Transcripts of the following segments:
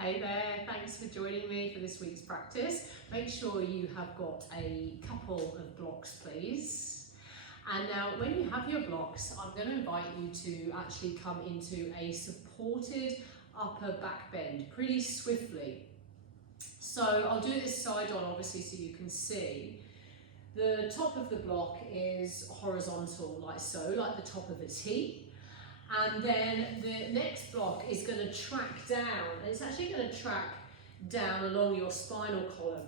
Hey there, thanks for joining me for this week's practice. Make sure you have got a couple of blocks, please. And now when you have your blocks, I'm going to invite you to actually come into a supported upper back bend pretty swiftly. So I'll do this side on obviously so you can see. The top of the block is horizontal like so, like the top of a T. And then the next block is going to track down, and it's actually going to track down along your spinal column.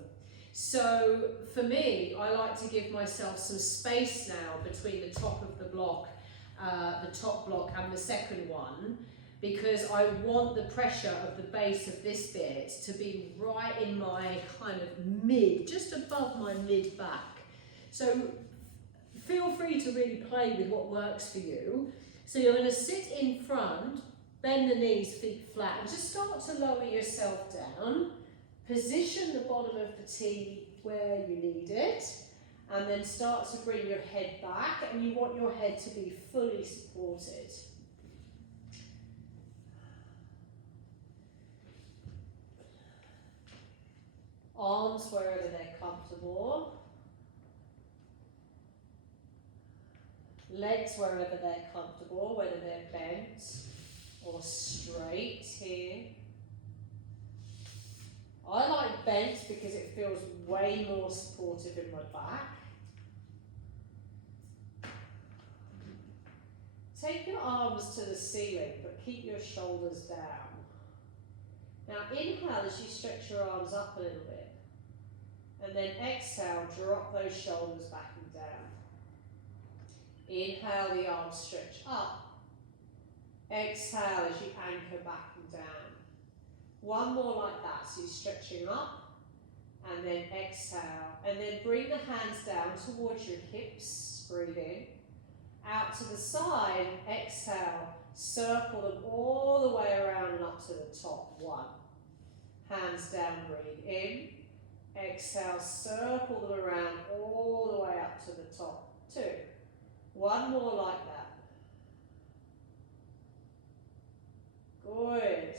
So for me, I like to give myself some space now between the top of the block, the top block and the second one, because I want the pressure of the base of this bit to be right in my kind of mid, just above my mid back. So feel free to really play with what works for you. So you're going to sit in front, bend the knees, feet flat, and just start to lower yourself down. Position the bottom of the T where you need it, and then start to bring your head back, and you want your head to be fully supported. Arms wherever they're comfortable. Legs wherever they're comfortable, whether they're bent or straight here. I like bent because it feels way more supportive in my back. Take your arms to the ceiling, but keep your shoulders down. Now inhale as you stretch your arms up a little bit. And then exhale, drop those shoulders back and down. Inhale, the arms stretch up. Exhale as you anchor back and down. One more like that, so you're stretching up, and then exhale. And then bring the hands down towards your hips, breathe in. Out to the side, exhale, circle them all the way around and up to the top, one. Hands down, breathe in. Exhale, circle them around all the way up to the top, two. One more like that. Good.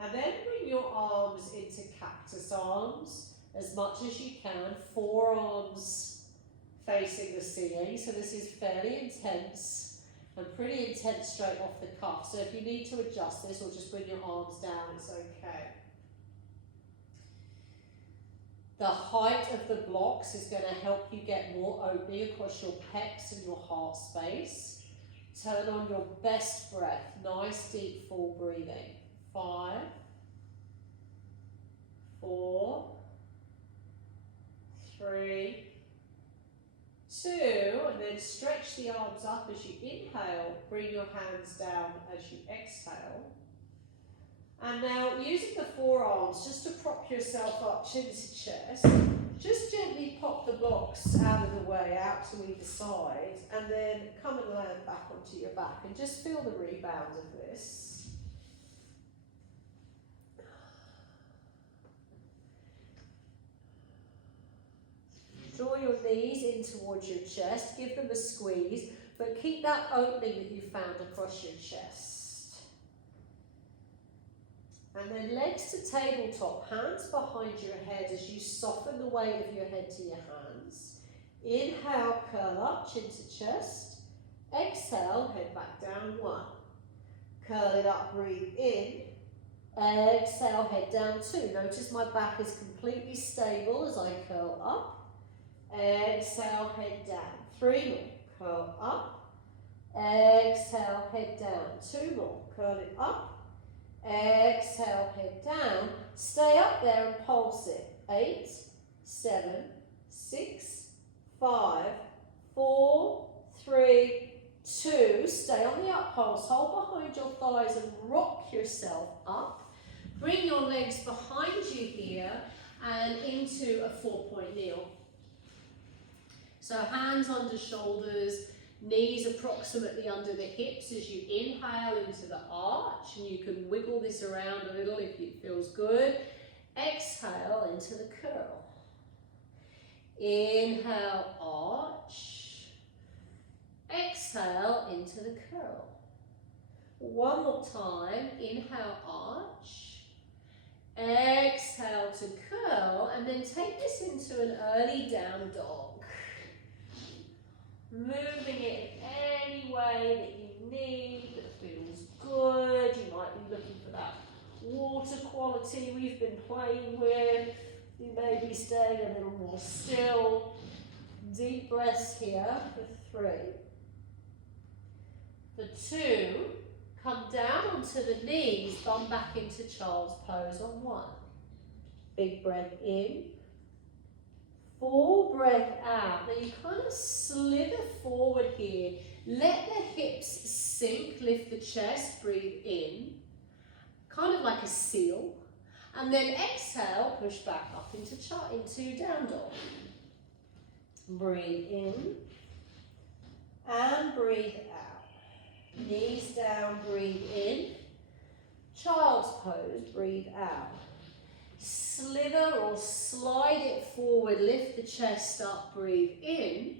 And then bring your arms into cactus arms as much as you can. Forearms facing the ceiling. So this is fairly intense and pretty intense straight off the cuff. So if you need to adjust this or just bring your arms down, it's okay. The height of the blocks is going to help you get more opening across your pecs and your heart space. Turn on your best breath. Nice, deep, full breathing. 5, 4, 3, 2, and then stretch the arms up as you inhale. Bring your hands down as you exhale. And now, using the forearms, just to prop yourself up, chin to chest, just gently pop the blocks out of the way, out to either side, and then come and land back onto your back, and just feel the rebound of this. Draw your knees in towards your chest, give them a squeeze, but keep that opening that you found across your chest. And then legs to tabletop, hands behind your head as you soften the weight of your head to your hands. Inhale, curl up, chin to chest. Exhale, head back down, 1. Curl it up, breathe in. Exhale, head down, 2. Notice my back is completely stable as I curl up. Exhale, head down, 3 more. Curl up. Exhale, head down, 2 more. Curl it up. Exhale, head down. Stay up there and pulse it. 8, 7, 6, 5, 4, 3, 2. Stay on the up pulse. Hold behind your thighs and rock yourself up. Bring your legs behind you here and into a 4-point kneel. So hands under shoulders. Knees approximately under the hips as you inhale into the arch, and you can wiggle this around a little if it feels good. Exhale into the curl. Inhale, arch. Exhale into the curl. One more time. Inhale, arch. Exhale to curl, and then take this into an early down dog. Moving it in any way that you need, that feels good. You might be looking for that water quality we've been playing with. You may be staying a little more still. Deep breaths here for 3. For 2, come down onto the knees, bum back into child's pose on 1. Big breath in. Full breath out. Now you kind of slither forward here. Let the hips sink, lift the chest, breathe in. Kind of like a seal. And then exhale, push back up into down dog. Breathe in. And breathe out. Knees down, breathe in. Child's pose, breathe out. Slither or slide it forward, lift the chest up, breathe in.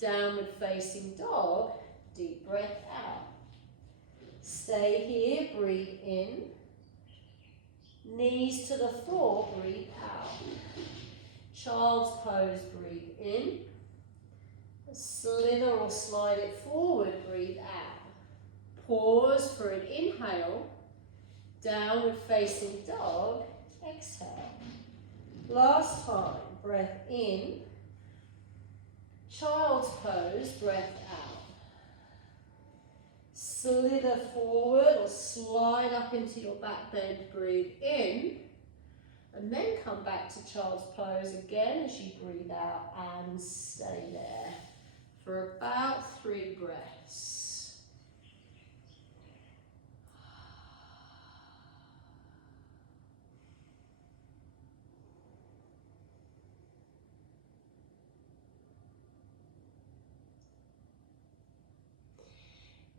Downward facing dog, deep breath out. Stay here, breathe in. Knees to the floor, breathe out. Child's pose, breathe in. Slither or slide it forward, breathe out. Pause for an inhale. Downward facing dog, exhale. Last time, breath in. Child's pose, breath out. Slither forward or slide up into your back bend, breathe in. And then come back to child's pose again as you breathe out and stay there for about 3 breaths.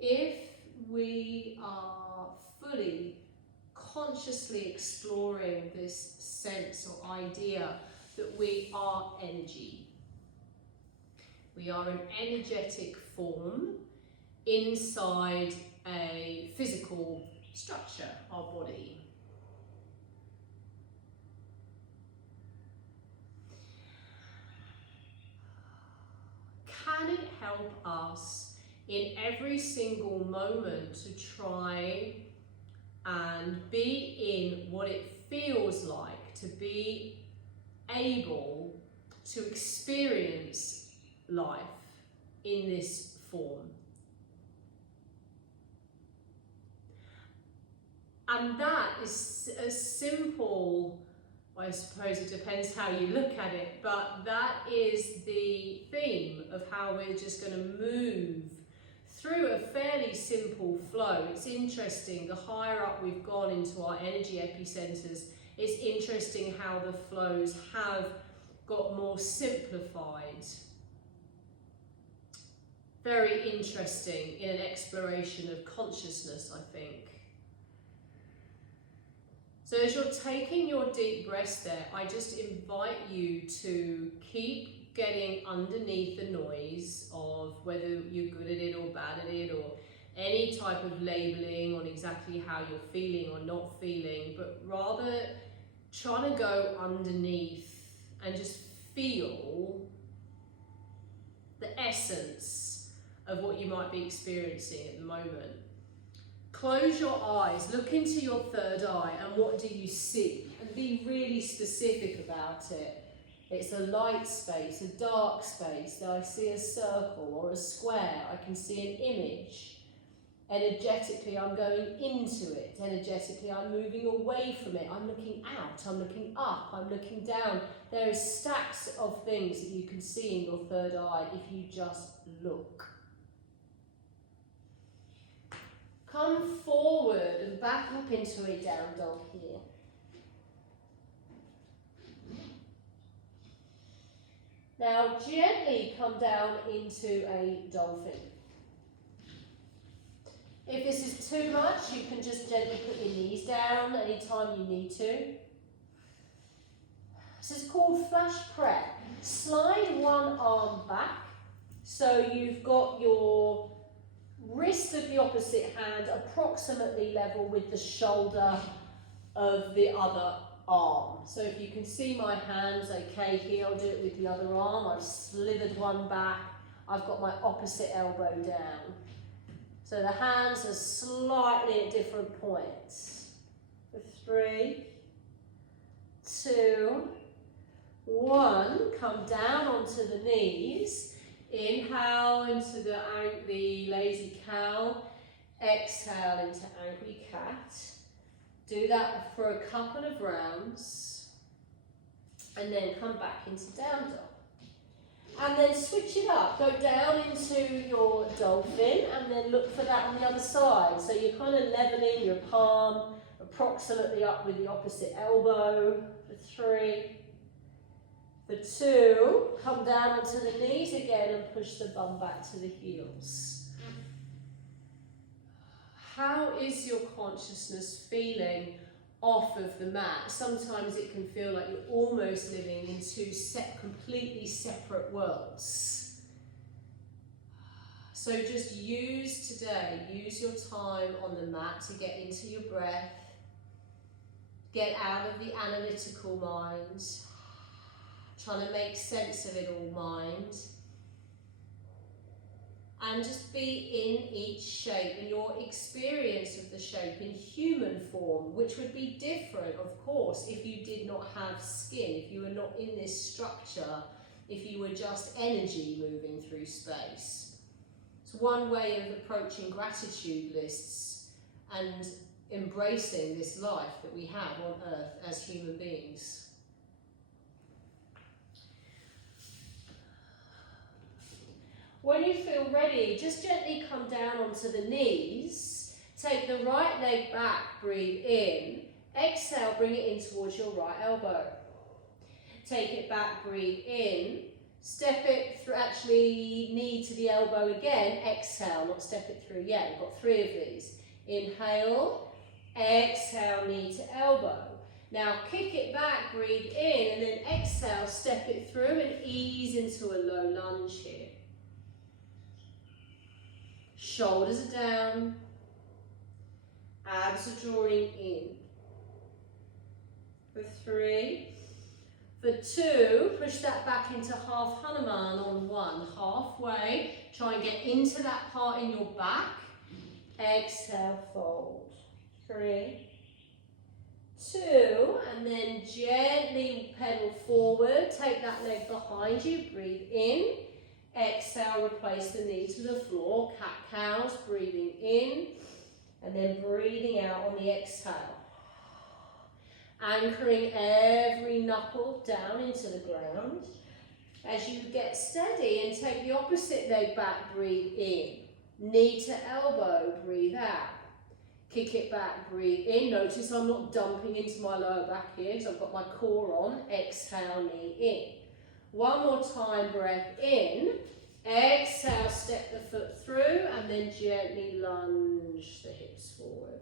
If we are fully, consciously exploring this sense or idea that we are energy, we are an energetic form inside a physical structure, our body. Can it help us in every single moment to try and be in what it feels like to be able to experience life in this form? And that is a simple, I suppose it depends how you look at it, but that is the theme of how we're just going to move through a fairly simple flow. It's interesting, the higher up we've gone into our energy epicenters, it's interesting how the flows have got more simplified. Very interesting in an exploration of consciousness, I think. So as you're taking your deep breaths there, I just invite you to keep getting underneath the noise of whether you're good at it or bad at it, or any type of labeling on exactly how you're feeling or not feeling, but rather trying to go underneath and just feel the essence of what you might be experiencing at the moment. Close your eyes, look into your third eye, and what do you see? And be really specific about it. It's a light space, a dark space. I see a circle or a square. I can see an image. Energetically, I'm going into it. Energetically, I'm moving away from it. I'm looking out, I'm looking up, I'm looking down. There are stacks of things that you can see in your third eye if you just look. Come forward and back up into a down dog here. Now gently come down into a dolphin. If this is too much, you can just gently put your knees down anytime you need to. This is called flash prep. Slide one arm back so you've got your wrist of the opposite hand approximately level with the shoulder of the other arm. So if you can see my hands okay here, I'll do it with the other arm. I've slithered one back. I've got my opposite elbow down. So the hands are slightly at different points. 3, 2, 1. Come down onto the knees. Inhale into the lazy cow. Exhale into angry cat. Do that for a couple of rounds. And then come back into down dog. And then switch it up. Go down into your dolphin and then look for that on the other side. So you're kind of leveling your palm approximately up with the opposite elbow. For 3. For 2, come down onto the knees again and push the bum back to the heels. How is your consciousness feeling off of the mat? Sometimes it can feel like you're almost living in two completely separate worlds. So just use your time on the mat to get into your breath, get out of the analytical mind, trying to make sense of it all mind, and just be in each shape, in your experience of the shape in human form, which would be different, of course, if you did not have skin, if you were not in this structure, if you were just energy moving through space. It's one way of approaching gratitude lists and embracing this life that we have on Earth as human beings. When you feel ready, just gently come down onto the knees. Take the right leg back, breathe in. Exhale, bring it in towards your right elbow. Take it back, breathe in. Step it through, actually knee to the elbow again. Exhale, not step it through yet. We've got 3 of these. Inhale, exhale, knee to elbow. Now kick it back, breathe in, and then exhale, step it through and ease into a low lunge here. Shoulders are down, abs are drawing in. For 3, for 2, push that back into half Hanuman on 1, halfway. Try and get into that part in your back. Exhale, fold. 3, 2, and then gently pedal forward. Take that leg behind you, breathe in. Exhale, replace the knee to the floor, cat-cows, breathing in, and then breathing out on the exhale. Anchoring every knuckle down into the ground. As you get steady and take the opposite leg back, breathe in. Knee to elbow, breathe out. Kick it back, breathe in. Notice I'm not dumping into my lower back here because I've got my core on. Exhale, knee in. One more time, breath in. Exhale, step the foot through and then gently lunge the hips forward.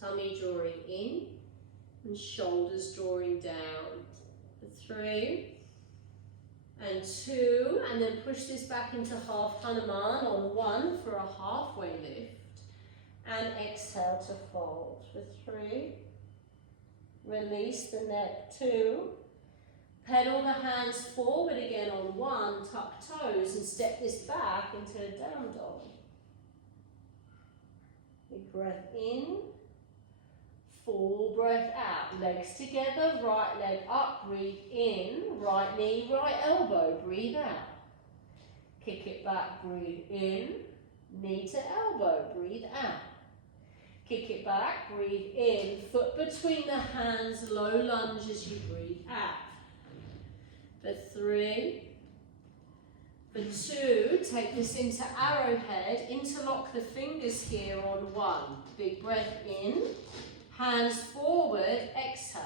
Tummy drawing in and shoulders drawing down. For 3 and 2, and then push this back into half Hanuman on 1 for a halfway lift. And exhale to fold. For 3, release the neck. 2, pedal the hands forward again on 1, tuck toes and step this back into a down dog. Big breath in, full breath out. Legs together, right leg up, breathe in, right knee, right elbow, breathe out. Kick it back, breathe in, knee to elbow, breathe out. Kick it back, breathe in, foot between the hands, low lunge as you breathe out. For 3, for 2, take this into arrowhead, interlock the fingers here on 1. Big breath in, hands forward, exhale.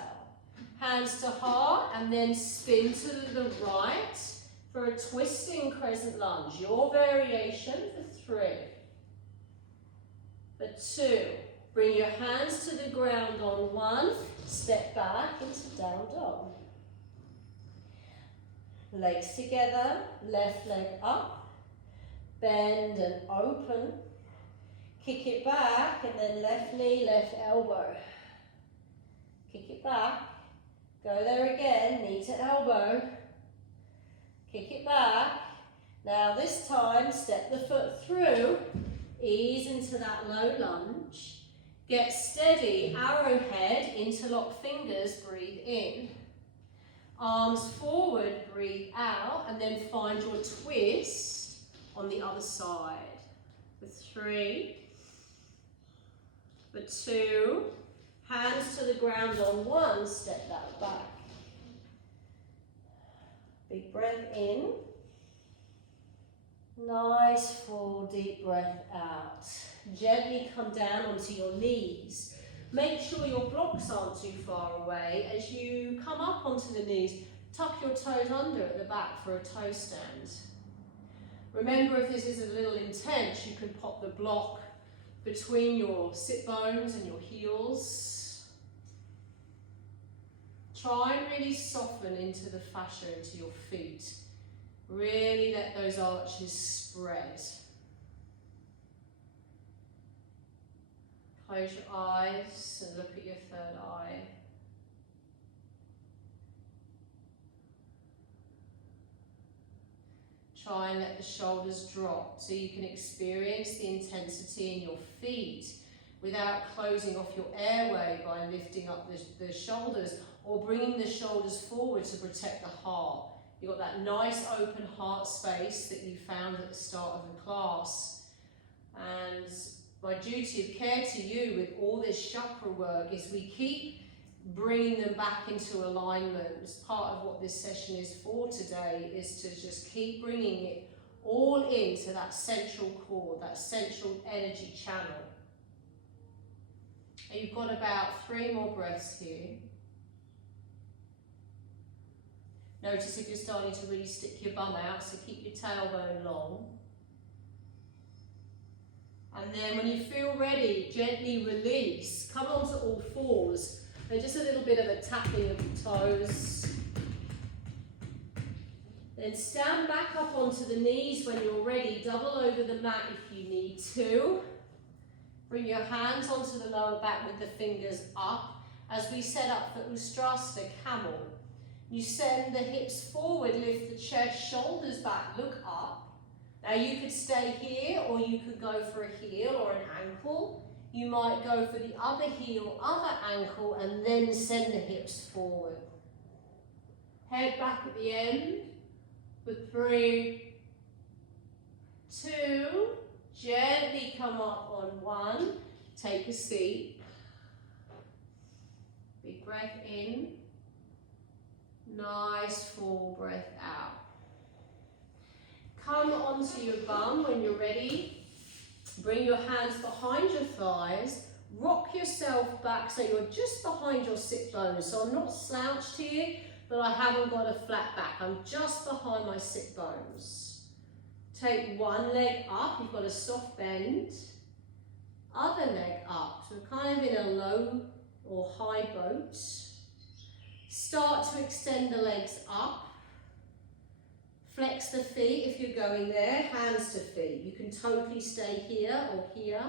Hands to heart and then spin to the right for a twisting crescent lunge. Your variation for 3. For 2, bring your hands to the ground on 1, step back into down dog. Legs together, left leg up, bend and open. Kick it back and then left knee, left elbow. Kick it back. Go there again, knee to elbow. Kick it back. Now this time, step the foot through. Ease into that low lunge. Get steady, arrowhead, interlock fingers, breathe in. Arms forward, breathe out, and then find your twist on the other side. For 3, for 2, hands to the ground on 1, step that back. Big breath in. Nice full deep breath out. Gently come down onto your knees. Make sure your blocks aren't too far away. As you come up onto the knees, tuck your toes under at the back for a toe stand. Remember, if this is a little intense, you can pop the block between your sit bones and your heels. Try and really soften into the fascia, into your feet. Really let those arches spread. Close your eyes and look at your third eye. Try and let the shoulders drop so you can experience the intensity in your feet without closing off your airway by lifting up the shoulders or bringing the shoulders forward to protect the heart. You've got that nice open heart space that you found at the start of the class. And my duty of care to you with all this chakra work is we keep bringing them back into alignment. Part of what this session is for today is to just keep bringing it all into that central core, that central energy channel. And you've got about 3 more breaths here. Notice if you're starting to really stick your bum out, so keep your tailbone long. And then when you feel ready, gently release. Come onto all fours. So just a little bit of a tapping of the toes. Then stand back up onto the knees when you're ready. Double over the mat if you need to. Bring your hands onto the lower back with the fingers up as we set up for Ustrasana, camel. You send the hips forward, lift the chest, shoulders back, look up. Now you could stay here or you could go for a heel or an ankle. You might go for the other heel, other ankle, and then send the hips forward. Head back at the end for 3, 2, gently come up on 1, take a seat. Big breath in. Nice full breath out. Come onto your bum when you're ready. Bring your hands behind your thighs. Rock yourself back so you're just behind your sit bones. So I'm not slouched here, but I haven't got a flat back. I'm just behind my sit bones. Take one leg up. You've got a soft bend. Other leg up. So we're kind of in a low or high boat. Start to extend the legs up. Flex the feet if you're going there, hands to feet. You can totally stay here or here.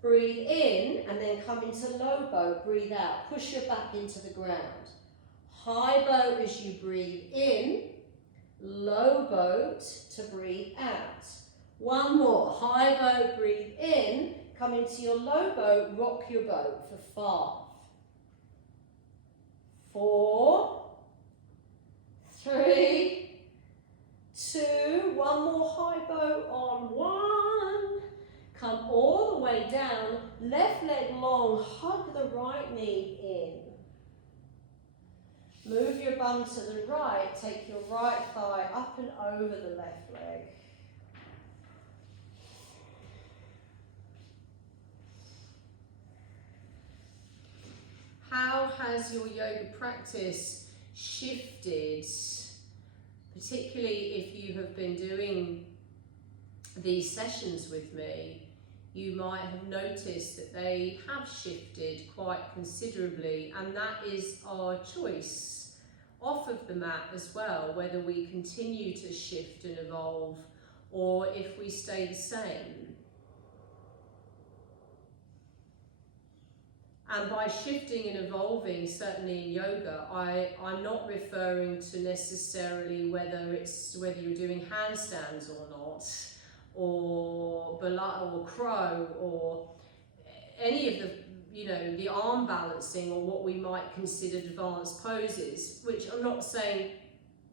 Breathe in and then come into low boat, breathe out. Push your back into the ground. High boat as you breathe in, low boat to breathe out. One more, high boat, breathe in, come into your low boat, rock your boat for 5, 4, 3, 2, one more high boat on 1. Come all the way down, left leg long, hug the right knee in. Move your bum to the right, take your right thigh up and over the left leg. How has your yoga practice shifted? Particularly if you have been doing these sessions with me, you might have noticed that they have shifted quite considerably, and that is our choice off of the mat as well, whether we continue to shift and evolve or if we stay the same. And by shifting and evolving, certainly in yoga, I'm not referring to necessarily whether you're doing handstands or not, or crow, or any of the, you know, the arm balancing, or what we might consider advanced poses, which I'm not saying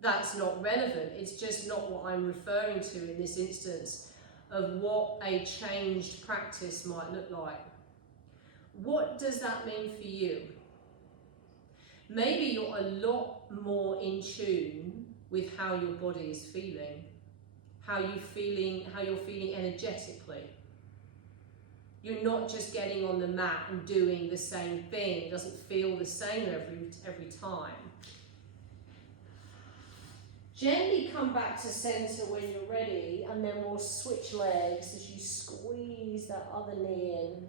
that's not relevant, it's just not what I'm referring to in this instance of what a changed practice might look like. What does that mean for you? Maybe you're a lot more in tune with how your body is feeling, how you're feeling energetically. You're not just getting on the mat and doing the same thing. It doesn't feel the same every time. Gently come back to center when you're ready, and then we'll switch legs as you squeeze that other knee in.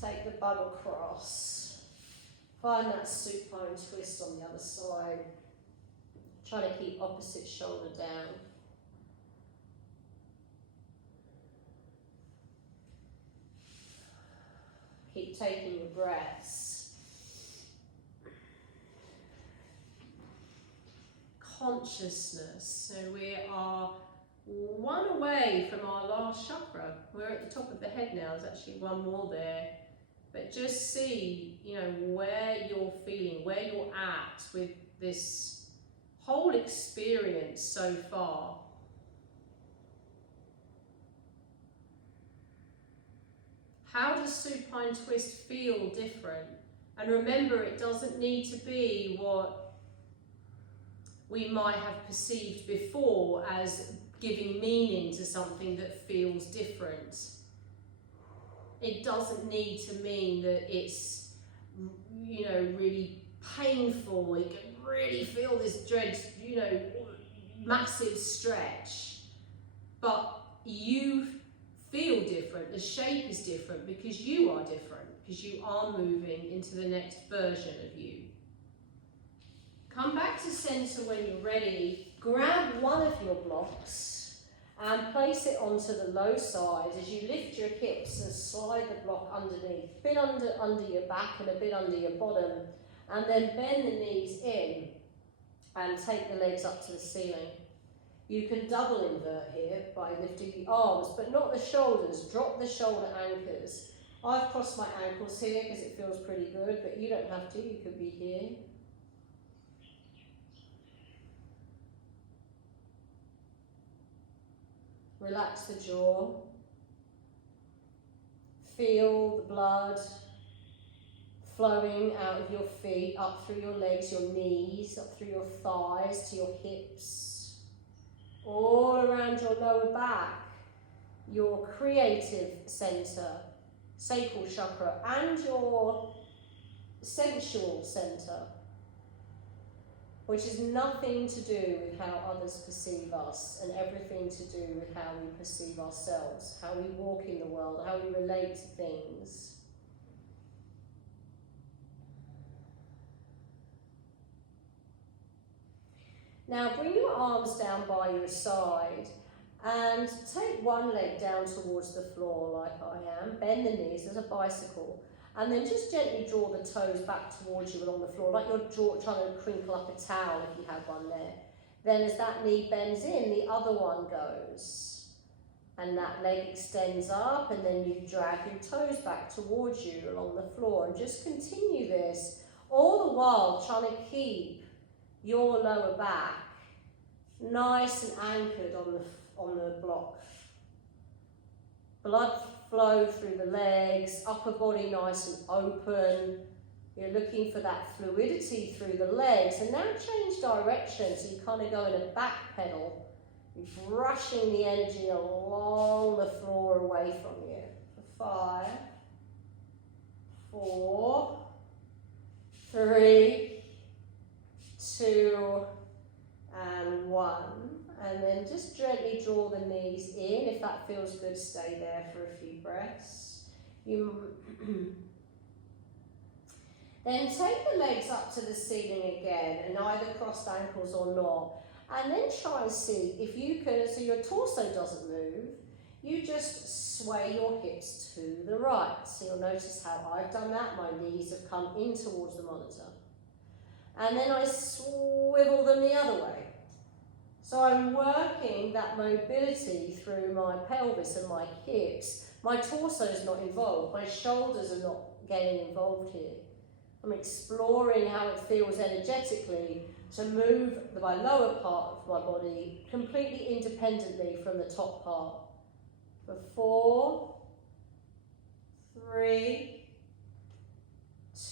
Take the bum across. Find that supine twist on the other side. Try to keep opposite shoulder down. Keep taking your breaths. Consciousness. So we are one away from our last chakra. We're at the top of the head now. There's actually one more there. But just see, you know, where you're feeling, where you're at with this whole experience so far. How does supine twist feel different? And remember, it doesn't need to be what we might have perceived before as giving meaning to something that feels different. It doesn't need to mean that it's, you know, really painful. You can really feel this dread, you know, massive stretch. But you feel different. The shape is different because you are different, because you are moving into the next version of you. Come back to center when you're ready. Grab one of your blocks and place it onto the low side as you lift your hips and slide the block underneath, a bit under your back and a bit under your bottom, and then bend the knees in and take the legs up to the ceiling. You can double invert here by lifting the arms, but not the shoulders. Drop the shoulder anchors. I've crossed my ankles here because it feels pretty good, but you don't have to, you could be here. Relax the jaw. Feel the blood flowing out of your feet, up through your legs, your knees, up through your thighs to your hips, all around your lower back, your creative center, sacral chakra, and your sensual center, which has nothing to do with how others perceive us and everything to do with how we perceive ourselves, how we walk in the world, how we relate to things. Now bring your arms down by your side and take one leg down towards the floor like I am. Bend the knees as a bicycle. And then just gently draw the toes back towards you along the floor, like you're trying to crinkle up a towel if you have one there. Then as that knee bends in, the other one goes. And that leg extends up, and then you drag your toes back towards you along the floor. And just continue this, all the while trying to keep your lower back nice and anchored on the block. Blood flow through the legs, upper body nice and open. You're looking for that fluidity through the legs. And now change direction, so you kind of go in a back pedal. You're brushing the energy along the floor away from you. 5, 4, 3, 2, and 1. And then just gently draw the knees in. If that feels good, stay there for a few breaths. Then take the legs up to the ceiling again, and either crossed ankles or not. And then try and see if you can, so your torso doesn't move, you just sway your hips to the right. So you'll notice how I've done that. My knees have come in towards the monitor. And then I swivel them the other way. So I'm working that mobility through my pelvis and my hips. My torso is not involved. My shoulders are not getting involved here. I'm exploring how it feels energetically to move my lower part of my body completely independently from the top part. For 4, 3,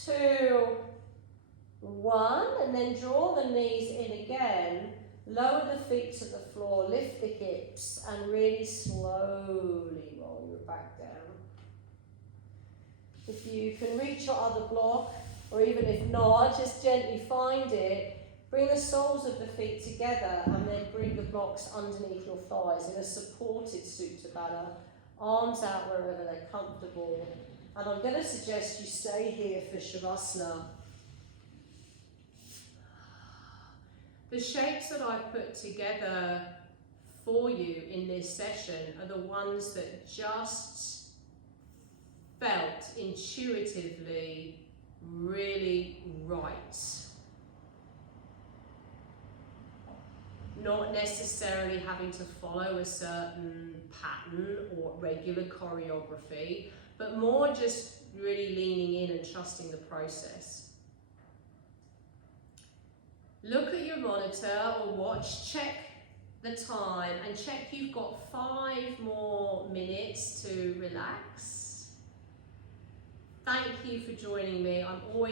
2, 1, and then draw the knees in again. Lower the feet to the floor, lift the hips, and really slowly roll your back down. If you can reach your other block, or even if not, just gently find it. Bring the soles of the feet together and then bring the blocks underneath your thighs in a supported Supta Baddha. Arms out wherever they're comfortable. And I'm going to suggest you stay here for Shavasana. The shapes that I've put together for you in this session are the ones that just felt intuitively really right. Not necessarily having to follow a certain pattern or regular choreography, but more just really leaning in and trusting the process. Look at your monitor or watch, check the time and check you've got 5 more minutes to relax. Thank you for joining me. I'm always